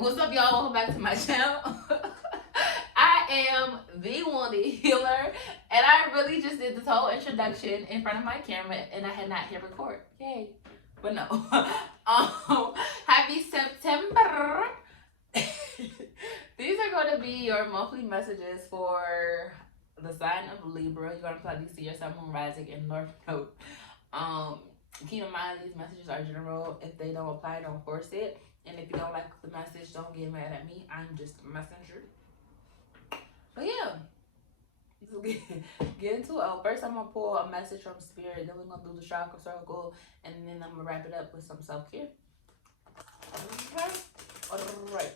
What's up, y'all? Welcome back to my channel. I am the Wounded Healer, and I really just did this whole introduction in front of my camera, and I had not hit record. Yay. But no. Happy September. These are going to be your monthly messages for the sign of Libra. You're going to probably see your sun, moon, rising, and north node. Keep in mind, these messages are general. If they don't apply, don't force it. And if you don't like the message, don't get mad at me. I'm just a messenger. But yeah, let's get into it. First, I'm going to pull a message from Spirit. Then we're going to do the chakra circle. And then I'm going to wrap it up with some self-care. Okay? All right.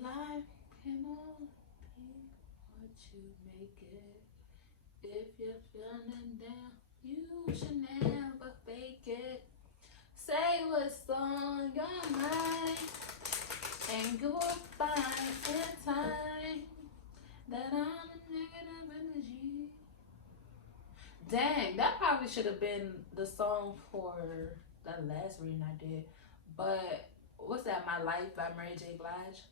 Life can only be what you make it. If you're feeling down, you should never fake it. Say what's on your mind, and you'll find in time that I'm a negative energy. Dang, that probably should have been the song for the last reading I did. But what's that? My Life by Mary J. Blige.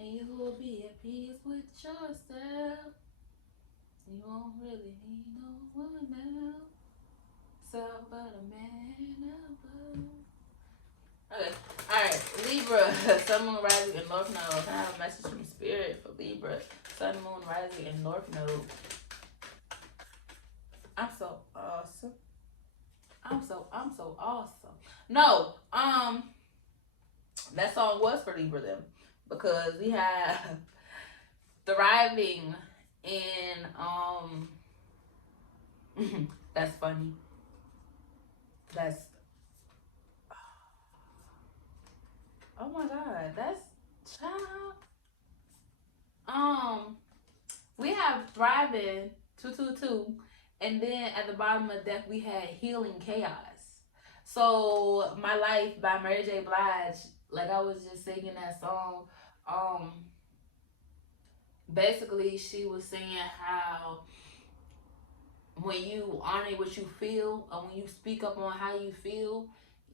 And you will be at peace with yourself. You won't really need no one else. So, but a man above. Okay, alright, Libra, Sun, Moon, Rising, and North Node. I have a message from Spirit for Libra, Sun, Moon, Rising, and North Node. I'm so awesome. I'm so awesome. No, that song was for Libra then, because we have thriving in that's funny. That's oh my god, that's child. We have thriving 222, and then at the bottom of death we had healing chaos. So My Life by Mary J. Blige, like I was just singing that song. Basically she was saying how when you honor what you feel, or when you speak up on how you feel,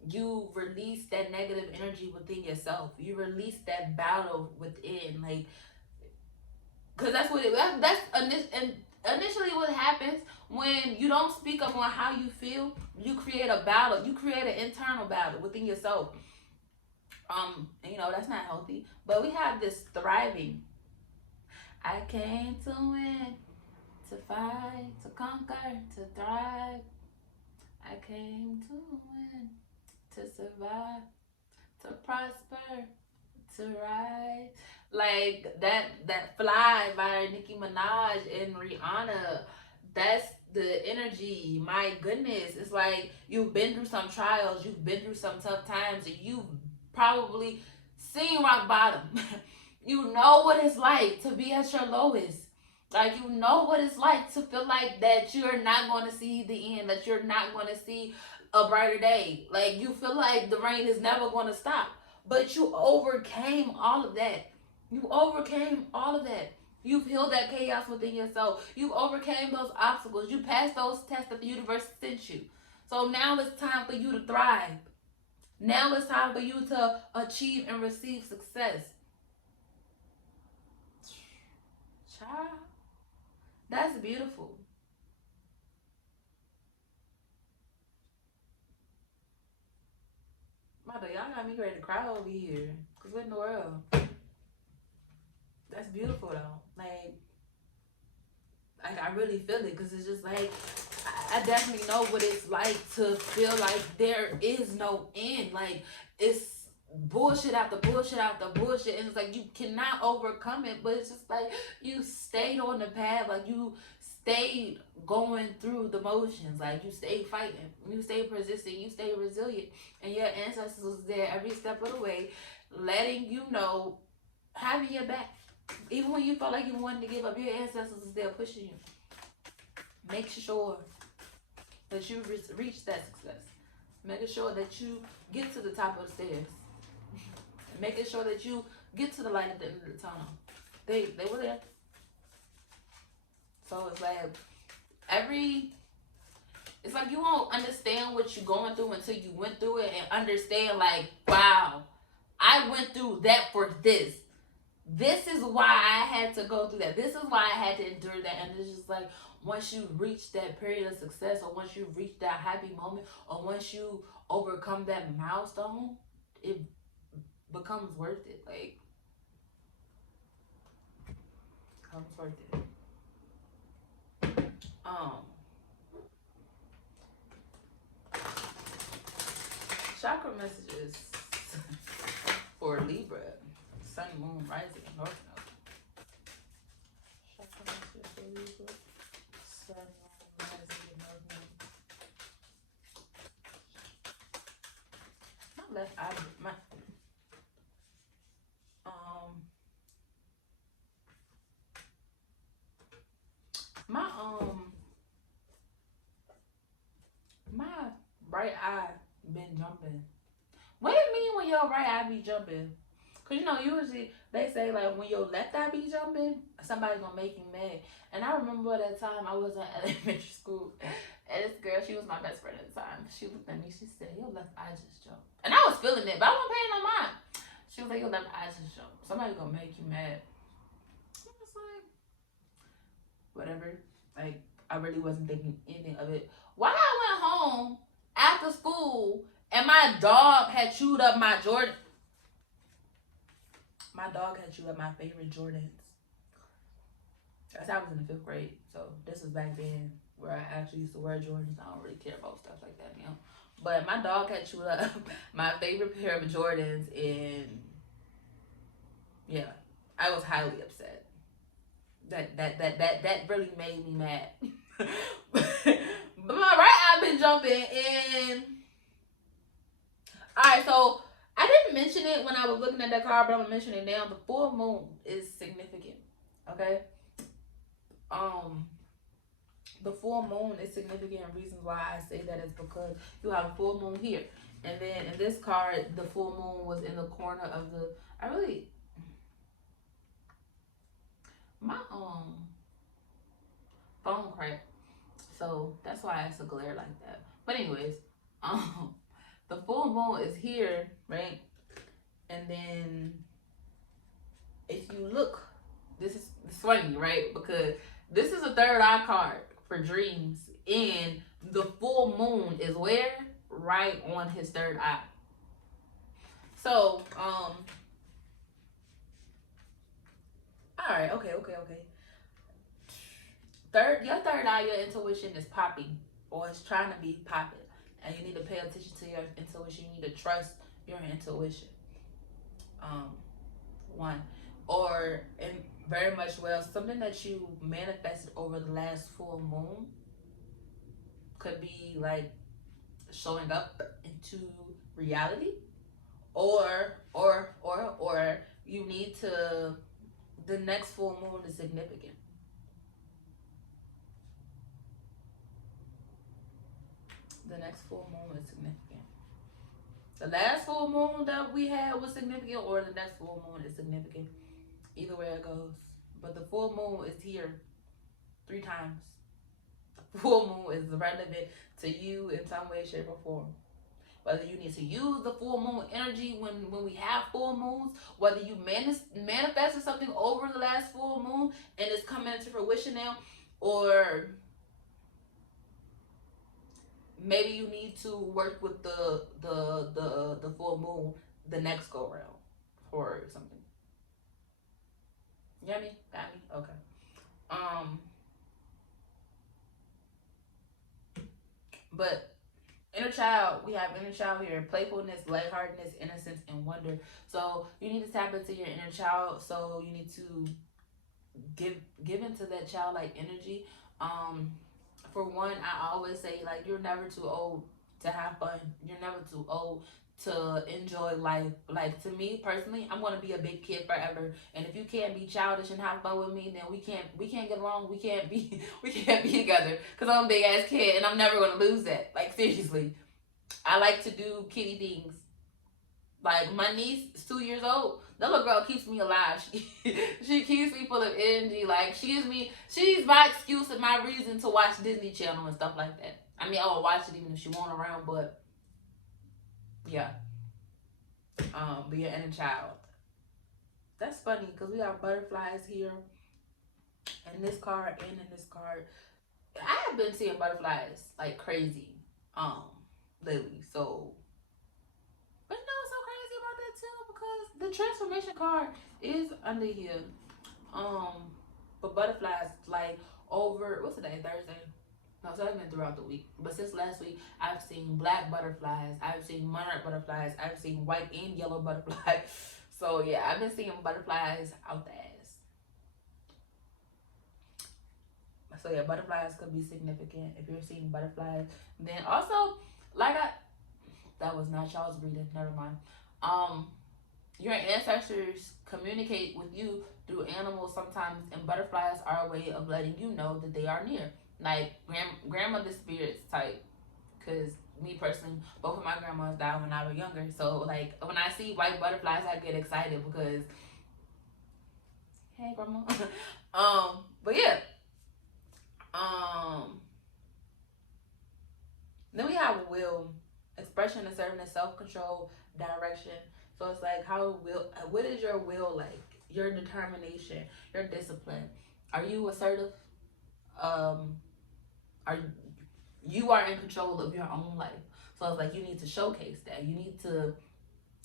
you release that negative energy within yourself. You release that battle within, like, because that's what that's initially what happens when you don't speak up on how you feel. You create a battle. You create an internal battle within yourself. You know, that's not healthy. But we have this thriving. I came to win, to fight, to conquer, to thrive. I came to win, to survive, to prosper, to ride. Like that Fly by Nicki Minaj and Rihanna. That's the energy. My goodness. It's like you've been through some trials, you've been through some tough times, and you've probably seen rock bottom. You know what it's like to be at your lowest. Like, you know what it's like to feel like that you're not going to see the end, that you're not going to see a brighter day. Like, you feel like the rain is never going to stop. But you overcame all of that. You overcame all of that. You've healed that chaos within yourself. You overcame those obstacles. You passed those tests that the universe sent you. So now it's time for you to thrive. Now it's time for you to achieve and receive success. Child, that's beautiful. Mother, y'all got me ready to cry over here. Cause what in the world? That's beautiful though. Like I really feel it, because it's just like I definitely know what it's like to feel like there is no end. Like, it's bullshit after bullshit after bullshit, and it's like you cannot overcome it. But it's just like you stayed on the path, like you stayed going through the motions, like you stayed fighting, you stayed persistent, you stayed resilient, and your ancestors was there every step of the way, letting you know, having your back. Even when you felt like you wanted to give up, your ancestors is there pushing you. Make sure that you reach that success. Making sure that you get to the top of the stairs. making sure that you get to the light at the end of the tunnel. They were there. So it's like it's like you won't understand what you're going through until you went through it and understand, like, wow, I went through that for this. This is why I had to go through that. This is why I had to endure that. And it's just like, once you reach that period of success, or once you reach that happy moment, or once you overcome that milestone, it becomes worth it. Like, becomes worth it. Chakra messages for Libra, Sun, Moon, Rising, and North Node. Chakra messages for Libra, Sun, Moon, Rising, and North Node. My left eye, my my right eye been jumping. What do you mean when your right eye be jumping? Cause you know usually they say like when your left eye be jumping, somebody's gonna make you mad. And I remember that time I was in elementary school, and this girl, she was my best friend at the time. She looked at me, she said, "Your left eye just jumped," and I was feeling it, but I wasn't paying no mind. She was like, "Your left eye just jumped. Somebody's gonna make you mad." I was like, whatever. Like, I really wasn't thinking anything of it. While I went home after school and my dog had chewed up my Jordan. My dog had chewed up my favorite Jordans. That's how I was in the 5th grade. So this was back then where I actually used to wear Jordans. I don't really care about stuff like that now. But my dog had chewed up my favorite pair of Jordans, and yeah, I was highly upset. That really made me mad. But my right eye been jumping, and alright, so I didn't mention it when I was looking at that card, but I'm gonna mention it now. The full moon is significant. Okay? The full moon is significant, and reasons why I say that is because you have a full moon here. And then in this card, the full moon was in the corner of the my phone cracked. So that's why it's a glare like that. But anyways, the full moon is here, right? And then if you look, this is funny, right? Because this is a 3rd eye card for dreams, and the full moon is where? Right on his 3rd eye. So, all right, okay. Your third eye, your intuition is popping, or it's trying to be popping, and you need to pay attention to your intuition. You need to trust your intuition. One, or and very much well, something that you manifested over the last full moon could be like showing up into reality, or you need to. The next full moon is significant. The next full moon is significant. The last full moon that we had was significant, or the next full moon is significant. Either way it goes. But the full moon is here 3 times. The full moon is relevant to you in some way, shape, or form. Whether you need to use the full moon energy when we have full moons, whether you manifested something over the last full moon and it's coming into fruition now, or maybe you need to work with the full moon the next go round for something. You got me? Got me? Okay. But inner child, we have inner child here: playfulness, lightheartedness, innocence, and wonder. So you need to tap into your inner child. So you need to give into that childlike energy. For one, I always say, like, you're never too old to have fun. You're never too old to enjoy life. Like, to me personally, I'm gonna be a big kid forever. And if you can't be childish and have fun with me, then we can't get along. We can't be together. Cause I'm a big ass kid, and I'm never gonna lose that. Like, seriously, I like to do kiddie things. Like my niece is 2 years old. That little girl keeps me alive. She keeps me full of energy. Like she's my excuse and my reason to watch Disney Channel and stuff like that. I mean, I will watch it even if she won't around, but yeah. Being an inner child. That's funny because we got butterflies here in this card and in this card. I have been seeing butterflies like crazy, lately. So, but you know what's so crazy about that too? Because the transformation card is under here. But butterflies like over what's today? Thursday. No, so I've been throughout the week. But since last week, I've seen black butterflies. I've seen monarch butterflies. I've seen white and yellow butterflies. So yeah, I've been seeing butterflies out the ass. So yeah, butterflies could be significant if you're seeing butterflies. Then also, like that was not y'all's breathing. Never mind. Your ancestors communicate with you through animals sometimes, and butterflies are a way of letting you know that they are near. Like grandmother spirits type. Because me personally, both of my grandmas died when I was younger. So like when I see white butterflies, I get excited because hey grandma. But yeah. Then we have will, expression, assertiveness, self-control, direction. So it's like what is your will like? Your determination, your discipline. Are you assertive? Are you are in control of your own life? So it's like you need to showcase that. You need to.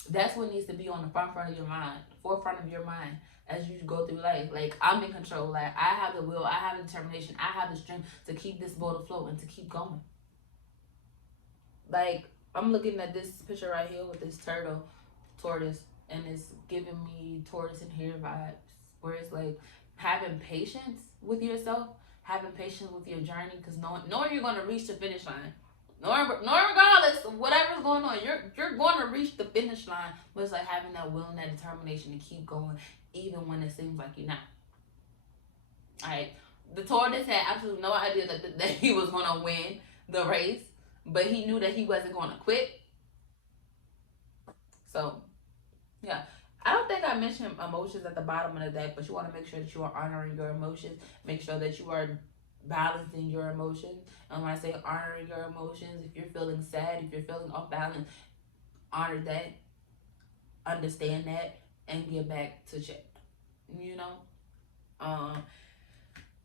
That's what needs to be on the forefront of your mind, as you go through life. Like I'm in control. Like I have the will. I have the determination. I have the strength to keep this boat afloat and to keep going. Like I'm looking at this picture right here with this tortoise, and it's giving me tortoise and hare vibes, where it's like having patience with yourself, having patience with your journey, because knowing you're gonna reach the finish line. Knowing regardless of whatever's going on, you're going to reach the finish line. But it's like having that will and that determination to keep going, even when it seems like you're not. All right, the tortoise had absolutely no idea that he was gonna win the race, but he knew that he wasn't gonna quit. So yeah. I don't think I mentioned emotions at the bottom of the deck, but you want to make sure that you are honoring your emotions. Make sure that you are balancing your emotions. And when I say honoring your emotions, if you're feeling sad, if you're feeling off balance, honor that, understand that, and get back to check. You know? And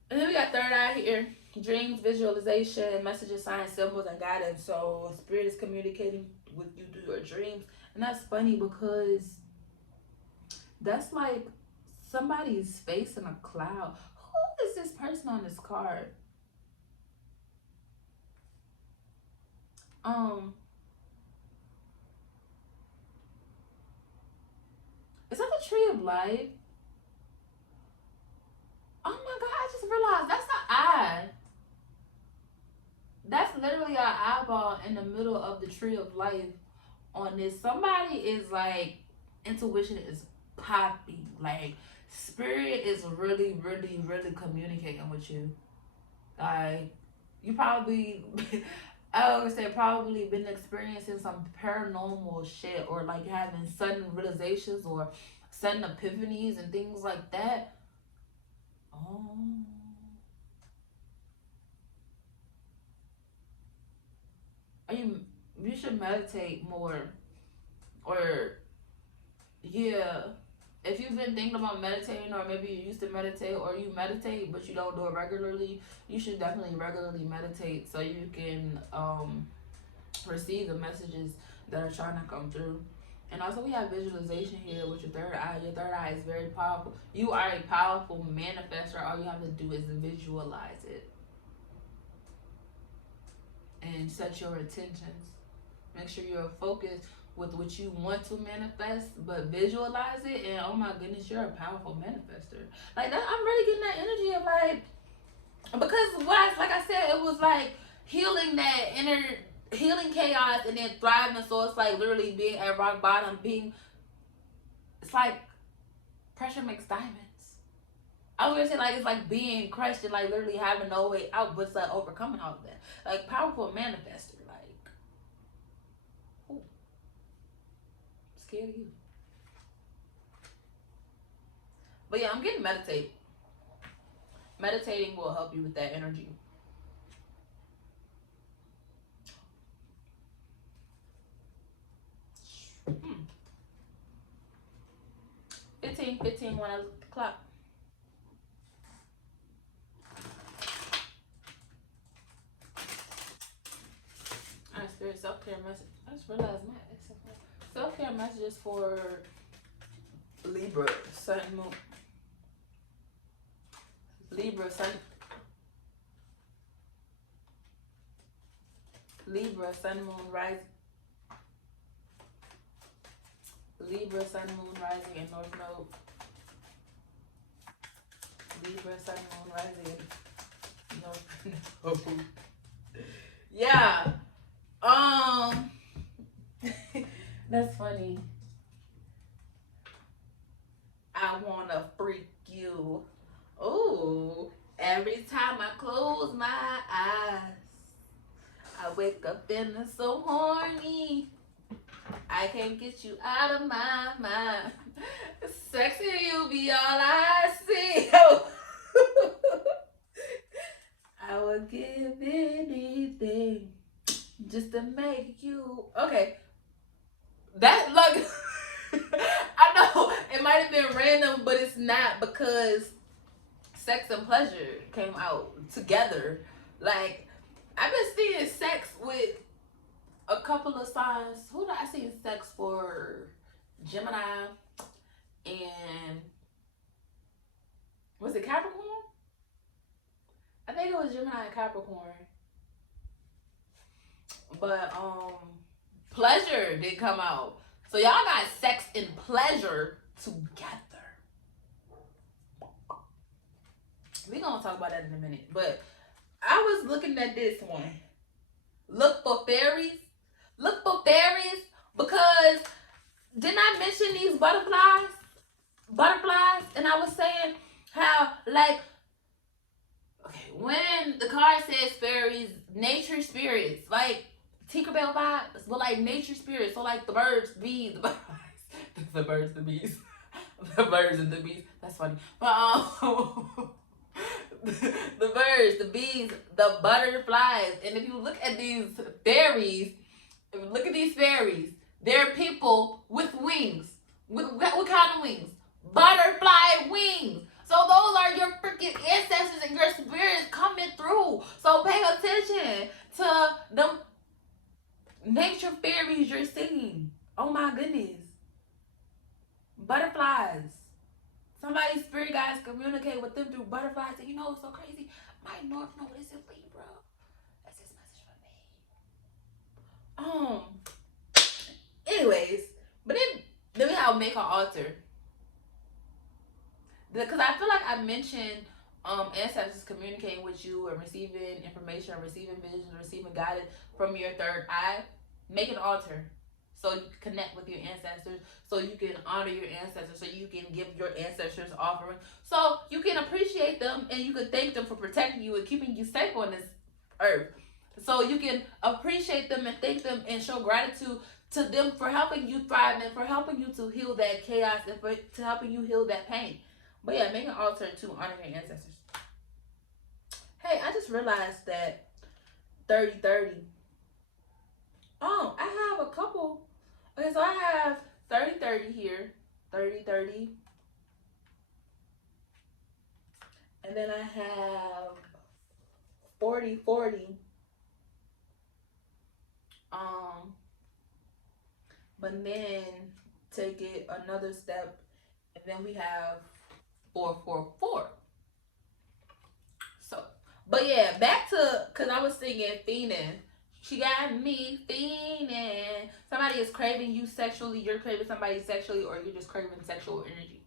then we got third eye here. Dreams, visualization, messages, signs, symbols, and guidance. So spirit is communicating with you through your dreams. And that's funny because that's like somebody's face in a cloud. Who is this person on this card? Is that the tree of life? Oh my god, I just realized that's the eye. That's literally an eyeball in the middle of the tree of life on this. Somebody is like, intuition is popping. Like, spirit is really, really, really communicating with you. Like, you probably, I would say, probably been experiencing some paranormal shit, or like having sudden realizations or sudden epiphanies and things like that. Oh. You should meditate more, or yeah, if you've been thinking about meditating, or maybe you used to meditate, or you meditate but you don't do it regularly, you should definitely regularly meditate so you can receive the messages that are trying to come through. And also we have visualization here with your third eye. Your third eye is very powerful. You are a powerful manifestor. All you have to do is visualize it and set your intentions. Make sure you're focused with what you want to manifest, but visualize it, and oh my goodness, you're a powerful manifester. Like that, I'm really getting that energy of like, because like I said, it was like healing that inner, healing chaos and then thriving. So it's like literally being at rock bottom, it's like pressure makes diamonds. I was gonna say like it's like being crushed and like literally having no way out, but it's like overcoming all of that. Like powerful manifester, like, ooh, scared of you. But yeah, I'm getting meditate. Meditating will help you with that energy. Hmm. 15 when I look at the clock. Alright, spirit self-care message. I just realized my self-care messages for Libra, Sun, Moon. Libra, Sun. Libra, Sun, Moon, Rising. Libra, Sun, Moon, Rising, and North Node. Libra, Sun, Moon, Rising, and North Node. Yeah. That's funny. I wanna freak you. Oh, every time I close my eyes, I wake up feeling so horny. I can't get you out of my mind. Sexy, you be all I see. I would give anything just to make you. Okay. That, like, I know it might have been random, but it's not, because Sex and Pleasure came out together. Like, I've been seeing sex with a couple of signs. Who did I see sex for? Gemini and was it Capricorn? I think it was Gemini and Capricorn. But Pleasure did come out. So y'all got sex and pleasure together. We're gonna talk about that in a minute. But I was looking at this one. Look for fairies. Look for fairies, because didn't I mention these butterflies? Butterflies, and I was saying how, like, okay, when the card says fairies, nature spirits, like Tinkerbell vibes, but like nature spirits. So like the birds, bees, the butterflies, the birds, the bees, the birds and the bees. That's funny. But the birds, the bees, the butterflies. And if you look at these fairies, look at these fairies. They're people with wings. With what kind of wings? Butterfly wings. So those are your freaking ancestors and your spirits coming through. So pay attention to them nature fairies you're seeing. Oh my goodness. Butterflies. Somebody's spirit guides communicate with them through butterflies. And you know what's so crazy? My North Node is in Libra. That's his message for me. Anyways, but then we have make an altar. Because I feel like I mentioned ancestors communicating with you and receiving information, receiving visions, receiving guidance from your third eye. Make an altar so you can connect with your ancestors, so you can honor your ancestors, so you can give your ancestors offerings, so you can appreciate them and you can thank them for protecting you and keeping you safe on this earth. So you can appreciate them and thank them and show gratitude to them for helping you thrive and for helping you to heal that chaos and for to helping you heal that pain. But yeah, make an altar to honor your ancestors. Hey, I just realized that 30-30. Oh, I have a couple. Okay, so I have 30-30 here. 30-30. And then I have 40-40. But then take it another step, and then we have 4-4-4. So, but yeah, back to, because I was singing fiending. She got me fiending. Somebody is craving you sexually, you're craving somebody sexually, or you're just craving sexual energy.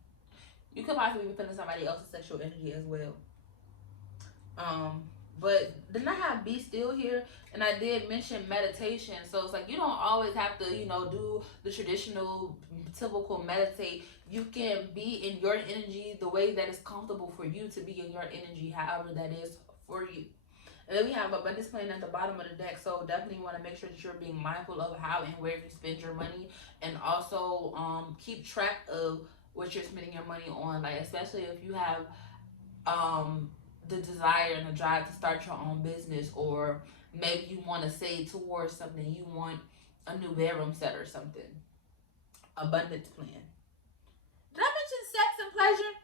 You could possibly be feeling somebody else's sexual energy as well. But then I have be still here, and I did mention meditation. So it's like you don't always have to, do the traditional, typical meditate. You can be in your energy the way that is comfortable for you to be in your energy, however that is for you. And then we have abundance plan at the bottom of the deck. So definitely want to make sure that you're being mindful of how and where you spend your money, and also keep track of what you're spending your money on. Like especially if you have the desire and the drive to start your own business, or maybe you want to save towards something. You want a new bedroom set or something. Abundance plan. Did I mention sex and pleasure?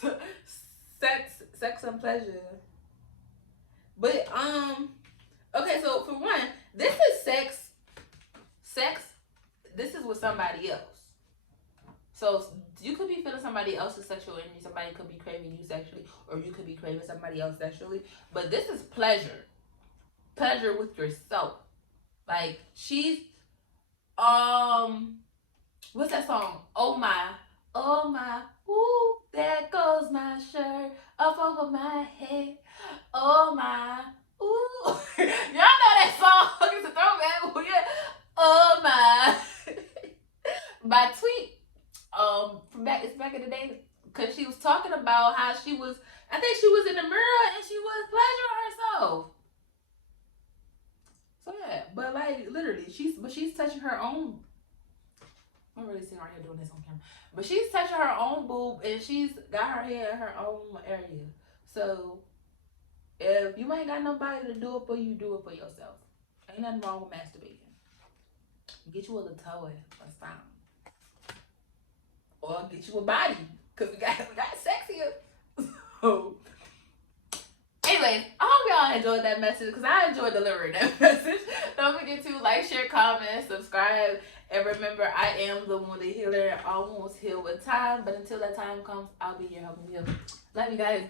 So, sex and pleasure. But okay, so for one, this is sex. Sex. This is with somebody else. So you could be feeling somebody else's sexual energy. Somebody could be craving you sexually, or you could be craving somebody else sexually. But this is pleasure. Pleasure with yourself. Like she's what's that song? Oh my, ooh, there goes my shirt up over my head. Oh my, ooh, y'all know that song? It's a throwback. Yeah. Oh my, by Tweet. From back, it's back in the day, because she was talking about how she was. I think she was in the mirror and she was pleasuring herself. So yeah, but like literally, she's touching her own. I'm really sitting right here doing this on camera, but she's touching her own boob and she's got her hair in her own area. So if you ain't got nobody to do it for you, do it for yourself. Ain't nothing wrong with masturbating. Get you a little toy or something, or get you a body, cause we got sex here. So anyways, I hope y'all enjoyed that message, because I enjoyed delivering that message. Don't forget to like, share, comment, subscribe, and remember, I am the wounded healer. All wounds heal with time, but until that time comes, I'll be here helping you. Love you guys.